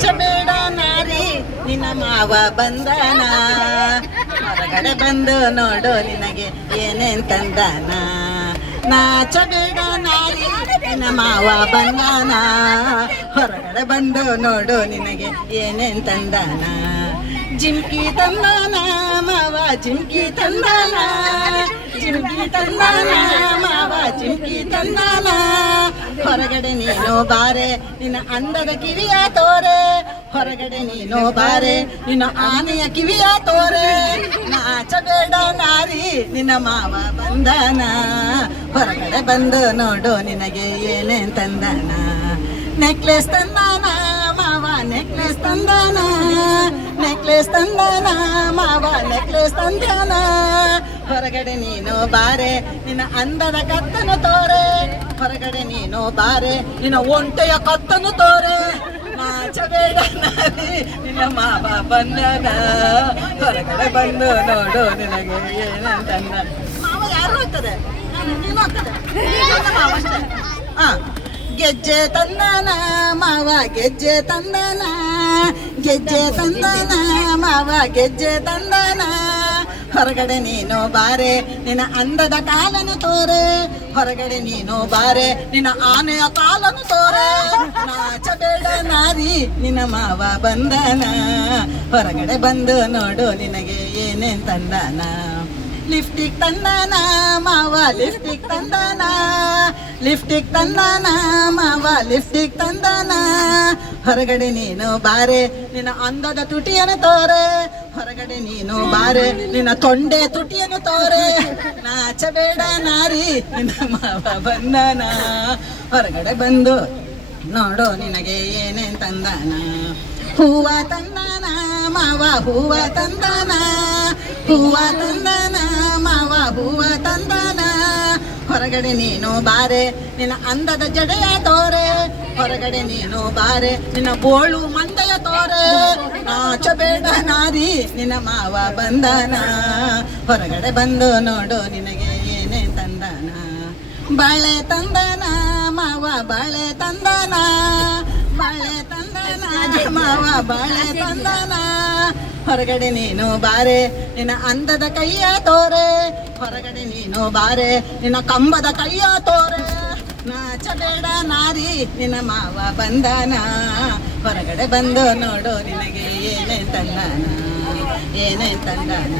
ನಾಚಬೇಡ ನಾರಿ, ನಿನ್ನ ಮಾವ ಬಂದನ. ಹೊರಗಡೆ ಬಂದು ನೋಡು ನಿನಗೆ ಏನೇನ್ ತಂದನ ನಾಚಬೇಡ ನಾರಿ, ನಿನ್ನ ಮಾವ ಬಂದನ. ಹೊರಗಡೆ ಬಂದು ನೋಡು ನಿನಗೆ ಏನೇನ್ ತಂದನ ಜಿಮ್ಕಿ ತಂದನ, ಮಾವ ಜಿಮ್ಕಿ ತಂದನ. ಜಿಮ್ಕಿ ತಂದನ, ಮಾವ ಜಿಮ್ಕಿ ತಂದನ. ಹೊರಗಡೆ ನೀನು ಬಾರೆ, ನಿನ್ನ ಅಂದದ ಕಿವಿಯ ತೋರೆ. ಹೊರಗಡೆ ನೀನು ಬಾರೆ, ನಿನ್ನ ಆನೆಯ ಕಿವಿಯ ತೋರೆ. ನಾಚಬೇಡ ನಾರಿ, ನಿನ್ನ ಮಾವ ಬಂದನ. ಹೊರಗಡೆ ಬಂದು ನೋಡು ನಿನಗೆ ಏನೇನ್ ತಂದನ. ನೆಕ್ಲೆಸ್ ತಂದಾನ. ನೆಕ್ಲೆಸ್ ತಂದಾನ ನೆಕ್ಲೆಸ್ ತಂದಾನ, ಮಾವ ನೆಕ್ಲೆಸ್ ತಂದಾನ. ಹೊರಗಡೆ ನೀನು ಬಾರೆ, ನಿನ್ನ ಅಂದದ ಕತ್ತನು ತೋರೆ. ಹೊರಗಡೆ ನೀನು ಬಾರೆ, ನಿನ್ನ ಒಂಟೆಯ ಕತ್ತನು ತೋರೆ. ಮಾಚಬೇಡ ನಿನ್ನ ಮಾವ ಬಂದನ. ಹೊರಗಡೆ ಬಂದು ನೋಡು ನಿನಗೆ ಏನಂತಂದ ಮಾವ ಯಾರು ಹೋಗ್ತದೆ? ನೀನು ಹೋಗ್ತದೆ? ಗೆಜ್ಜೆ ತಂದನ, ಮಾವ ಗೆಜ್ಜೆ ತಂದನ. ಗೆಜ್ಜೆ ತಂದನ, ಮಾವ ಗೆಜ್ಜೆ ತಂದನ. ಹೊರಗಡೆ ನೀನು ಬಾರೆ, ನಿನ್ನ ಅಂದದ ಕಾಲನು ತೋರೆ. ಹೊರಗಡೆ ನೀನು ಬಾರೆ, ನಿನ್ನ ಆನೆಯ ಕಾಲನು ತೋರೆ. ನಾಚಬೇಡ ನಾರಿ, ನಿನ್ನ ಮಾವ ಬಂದನ. ಹೊರಗಡೆ ಬಂದು ನೋಡು ನಿನಗೆ ಏನೇನ್ ತಂದನ. ಲಿಫ್ಟಿಗೆ ತಂದನ, ಮಾವ ಲಿಫ್ಟಿಗೆ ತಂದನ. ಲಿಫ್ಟಿಗೆ ತಂದಾನ ಮಾವ ತಂದನ? ಹೊರಗಡೆ ನೀನು ಬಾರೆ, ನಿನ್ನ ಅಂದದ ತುಟಿಯನ್ನು ತೋರೆ. ಹೊರಗಡೆ ನೀನು ಬಾರೆ, ನಿನ್ನ ತೊಂಡೆ ತುಟಿಯನ್ನು ತೋರೆ. ನಾಚಬೇಡ ನಾರಿ, ನಿನ್ನ ಮಾವ ಬಂದನ? ಹೊರಗಡೆ ಬಂದು ನೋಡು ನಿನಗೆ ಏನೇನ್ ತಂದಾನ? ಹೂವ ತಂದಾನ? ಮಾವ ಹೂವ ತಂದಾನ? ಹೂವ ತಂದಾನ? ಮಾವ ಹೂವ ತಂದಾನ? ಹೊರಗಡೆ ನೀನು ಬಾರೆ, ನಿನ್ನ ಅಂದದ ಜಡೆಯ ತೋರೆ. ಹೊರಗಡೆ ನೀನು ಬಾರೆ, ನಿನ್ನ ಬೋಳು ಮಂದೆಯ ತೋರೆ. ನಾಚಬೇಡ ನಾರಿ, ನಿನ್ನ ಮಾವ ಬಂದನ. ಹೊರಗಡೆ ಬಂದು ನೋಡು ನಿನಗೆ ಏನೇ ತಂದನ. ಬಾಳೆ ತಂದನ, ಮಾವ ಬಾಳೆ ತಂದನ. ಬಾಳೆ ತಂದನ, ಮಾವ ಬಾಳೆ ತಂದಾನ. ಹೊರಗಡೆ ನೀನು ಬಾರೆ, ನಿನ್ನ ಅಂದದ ಕೈಯ ತೋರೆ. ಹೊರಗಡೆ ನೀನು ಬಾರೆ, ನಿನ್ನ ಕಂಬದ ಕೈಯ ತೋರೆ. ನಾಚಬೇಡ ನಾರಿ, ನಿನ್ನ ಮಾವ ಬಂದಾನ. ಹೊರಗಡೆ ಬಂದು ನೋಡು ನಿನಗೆ ಏನೇ ತಂದಾನ ಏನೇ ತಂದಾನ.